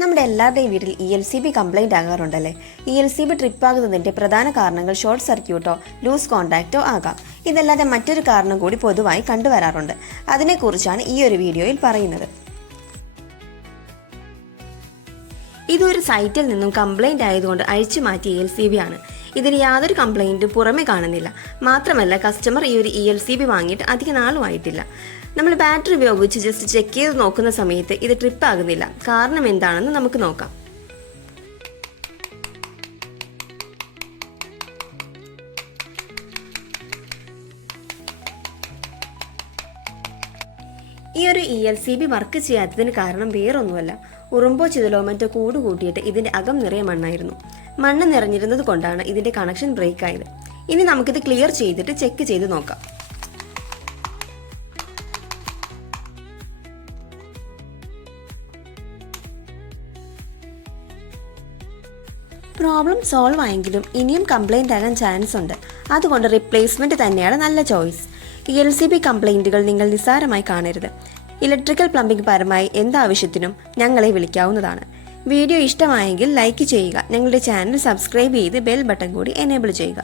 നമ്മുടെ എല്ലാവരുടെയും വീട്ടിൽ ELCB കംപ്ലൈൻറ്റ് ആകാറുണ്ടല്ലേ. ELCB ട്രിപ്പാകുന്നതിൻ്റെ പ്രധാന കാരണങ്ങൾ ഷോർട്ട് സർക്യൂട്ടോ ലൂസ് കോൺടാക്റ്റോ ആകാം. ഇതല്ലാതെ മറ്റൊരു കാരണം കൂടി പൊതുവായി കണ്ടുവരാറുണ്ട്. അതിനെക്കുറിച്ചാണ് ഈ ഒരു വീഡിയോയിൽ പറയുന്നത്. ഇതൊരു സൈറ്റിൽ നിന്നും കംപ്ലൈൻറ്റ് ആയതുകൊണ്ട് അഴിച്ചു മാറ്റിയ ELCB ആണ്. ഇതിന് യാതൊരു കംപ്ലൈൻറ്റും പുറമെ കാണുന്നില്ല. മാത്രമല്ല കസ്റ്റമർ ഈ ഒരു ELCB വാങ്ങിയിട്ട് അധിക നാളുമായിട്ടില്ല. നമ്മൾ ബാറ്ററി ഉപയോഗിച്ച് ജസ്റ്റ് ചെക്ക് ചെയ്ത് നോക്കുന്ന സമയത്ത് ഇത് ട്രിപ്പ് ആകുന്നില്ല. കാരണം എന്താണെന്ന് നമുക്ക് നോക്കാം. ഈ ഒരു ELCB വർക്ക് ചെയ്യാത്തതിന് കാരണം വേറൊന്നുമല്ല, ഉറുമ്പോ ചിതലോ മറ്റോ കൂട് കൂട്ടിയിട്ട് ഇതിന്റെ അകം നിറയെ മണ്ണായിരുന്നു. മണ്ണ് നിറഞ്ഞിരുന്നത് കൊണ്ടാണ് ഇതിന്റെ കണക്ഷൻ ബ്രേക്ക് ആയത്. ഇനി നമുക്കിത് ക്ലിയർ ചെയ്തിട്ട് ചെക്ക് ചെയ്ത് നോക്കാം. പ്രോബ്ലം സോൾവ് ആയെങ്കിലും ഇനിയും കംപ്ലൈൻ്റ് ആകാൻ ചാൻസ് ഉണ്ട്. അതുകൊണ്ട് റിപ്ലേസ്മെൻറ്റ് തന്നെയാണ് നല്ല ചോയ്സ്. ELCB കംപ്ലൈൻറ്റുകൾ നിങ്ങൾ നിസ്സാരമായി കാണരുത്. ഇലക്ട്രിക്കൽ പ്ലംബിംഗ് പരമായി എന്താവശ്യത്തിനും ഞങ്ങളെ വിളിക്കാവുന്നതാണ്. വീഡിയോ ഇഷ്ടമായെങ്കിൽ ലൈക്ക് ചെയ്യുക. ഞങ്ങളുടെ ചാനൽ സബ്സ്ക്രൈബ് ചെയ്ത് ബെൽ ബട്ടൺ കൂടി എനേബിൾ ചെയ്യുക.